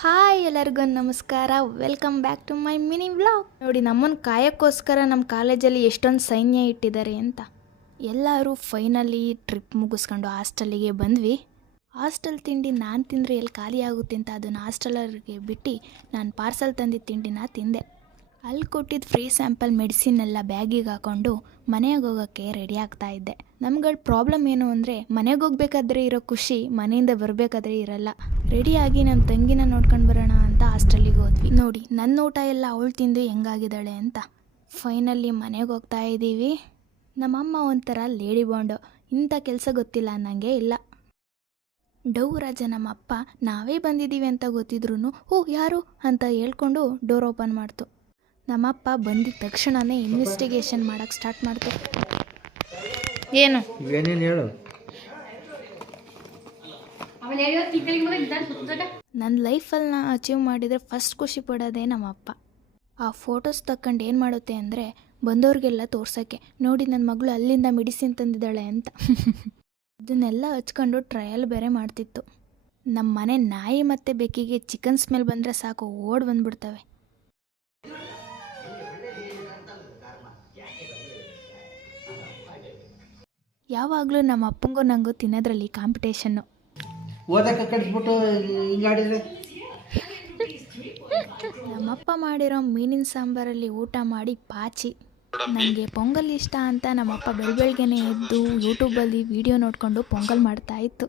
Hi ಎಲ್ಲರಿಗೂ ನಮಸ್ಕಾರ. Welcome back to my mini vlog. ನೋಡಿ, ನಮ್ಮನ್ನು ಕಾಯಕ್ಕೋಸ್ಕರ ನಮ್ಮ ಕಾಲೇಜಲ್ಲಿ ಎಷ್ಟೊಂದು ಸೈನ್ಯ ಇಟ್ಟಿದ್ದಾರೆ ಅಂತ. ಎಲ್ಲರೂ ಫೈನಲಿ ಟ್ರಿಪ್ ಮುಗಿಸ್ಕೊಂಡು ಹಾಸ್ಟೆಲಿಗೆ ಬಂದ್ವಿ. ಹಾಸ್ಟೆಲ್ ತಿಂಡಿ ನಾನು ತಿಂದರೆ ಎಲ್ಲಿ ಖಾಲಿ ಆಗುತ್ತೆ ಅಂತ ಅದನ್ನು ಹಾಸ್ಟೆಲರ್ಗೆ ಬಿಟ್ಟು ನಾನು ಪಾರ್ಸಲ್ ತಂದಿದ್ದ ತಿಂಡಿನ ತಿಂದೆ. ಅಲ್ಲಿ ಕೊಟ್ಟಿದ್ದ ಫ್ರೀ ಸ್ಯಾಂಪಲ್ ಮೆಡಿಸಿನ್ ಎಲ್ಲ ಬ್ಯಾಗಿಗೆ ಹಾಕ್ಕೊಂಡು ಮನೆಗೆ ಹೋಗೋಕ್ಕೆ ರೆಡಿ ಆಗ್ತಾ ಇದ್ದೆ. ನಮ್ಗಳ ಪ್ರಾಬ್ಲಮ್ ಏನು ಅಂದರೆ, ಮನೆಗೆ ಹೋಗ್ಬೇಕಾದ್ರೆ ಇರೋ ಖುಷಿ ಮನೆಯಿಂದ ಬರಬೇಕಾದ್ರೆ ಇರಲ್ಲ. ರೆಡಿಯಾಗಿ ನಮ್ಮ ತಂಗಿನ ನೋಡ್ಕೊಂಡು ಬರೋಣ ಅಂತ ಹಾಸ್ಟೆಲಿಗೆ ಹೋದ್ವಿ. ನೋಡಿ, ನನ್ನ ಊಟ ಎಲ್ಲ ಅವಳು ತಿಂದು ಹೆಂಗಾಗಿದ್ದಾಳೆ ಅಂತ. ಫೈನಲಿ ಮನೆಗೆ ಹೋಗ್ತಾ ಇದ್ದೀವಿ. ನಮ್ಮಮ್ಮ ಒಂಥರ ಲೇಡಿ ಬಾಂಡು, ಇಂಥ ಕೆಲಸ ಗೊತ್ತಿಲ್ಲ ಅನ್ನಂಗೆ ಇಲ್ಲ. ಡವ್ ರಾಜ ನಮ್ಮಪ್ಪ ನಾವೇ ಬಂದಿದ್ದೀವಿ ಅಂತ ಗೊತ್ತಿದ್ರು ಓ ಯಾರು ಅಂತ ಹೇಳ್ಕೊಂಡು ಡೋರ್ ಓಪನ್ ಮಾಡ್ತು. ನಮ್ಮಪ್ಪ ಬಂದಿದ್ದ ತಕ್ಷಣವೇ ಇನ್ವೆಸ್ಟಿಗೇಷನ್ ಮಾಡೋಕ್ಕೆ ಸ್ಟಾರ್ಟ್ ಮಾಡ್ತು. ಏನು ಏನೇನು ಹೇಳು. ನನ್ನ ಲೈಫಲ್ಲಿ ನಾ ಅಚೀವ್ ಮಾಡಿದರೆ ಫಸ್ಟ್ ಖುಷಿ ಪಡೋದೇ ನಮ್ಮಪ್ಪ. ಆ ಫೋಟೋಸ್ ತಕ್ಕಂಡು ಏನು ಮಾಡುತ್ತೆ ಅಂದರೆ, ಬಂದವ್ರಿಗೆಲ್ಲ ತೋರ್ಸೋಕ್ಕೆ, ನೋಡಿ ನನ್ನ ಮಗಳು ಅಲ್ಲಿಂದ ಮೆಡಿಸಿನ್ ತಂದಿದ್ದಾಳೆ ಅಂತ. ಅದನ್ನೆಲ್ಲ ಹಚ್ಕೊಂಡು ಟ್ರಯಲ್ ಬೇರೆ ಮಾಡ್ತಿತ್ತು. ನಮ್ಮ ಮನೆ ನಾಯಿ ಮತ್ತು ಬೆಕ್ಕಿಗೆ ಚಿಕನ್ ಸ್ಮೆಲ್ ಬಂದರೆ ಸಾಕು ಓಡ್ ಬಂದ್ಬಿಡ್ತವೆ. ಯಾವಾಗಲೂ ನಮ್ಮ ಅಪ್ಪಂಗೂ ನನಗೂ ತಿನ್ನೋದ್ರಲ್ಲಿ ಕಾಂಪಿಟೇಷನ್ನು. ಓದಕ್ಕೆ ಕಟ್ಬಿಟ್ಟು ಹಿಂಗಾಡಿದ್ರೆ ನಮ್ಮಪ್ಪ ಮಾಡಿರೋ ಮೀನಿನ ಸಾಂಬಾರಲ್ಲಿ ಊಟ ಮಾಡಿ ಪಾಚಿ. ನನಗೆ ಪೊಂಗಲ್ ಇಷ್ಟ ಅಂತ ನಮ್ಮಪ್ಪ ಬೆಳಗ್ಗೆನೇ ಎದ್ದು ಯೂಟ್ಯೂಬಲ್ಲಿ ವಿಡಿಯೋ ನೋಡಿಕೊಂಡು ಪೊಂಗಲ್ ಮಾಡ್ತಾಯಿತ್ತು.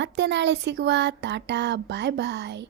ಮತ್ತೆ ನಾಳೆ ಸಿಗುವ. ಟಾಟಾ, ಬಾಯ್ ಬಾಯ್.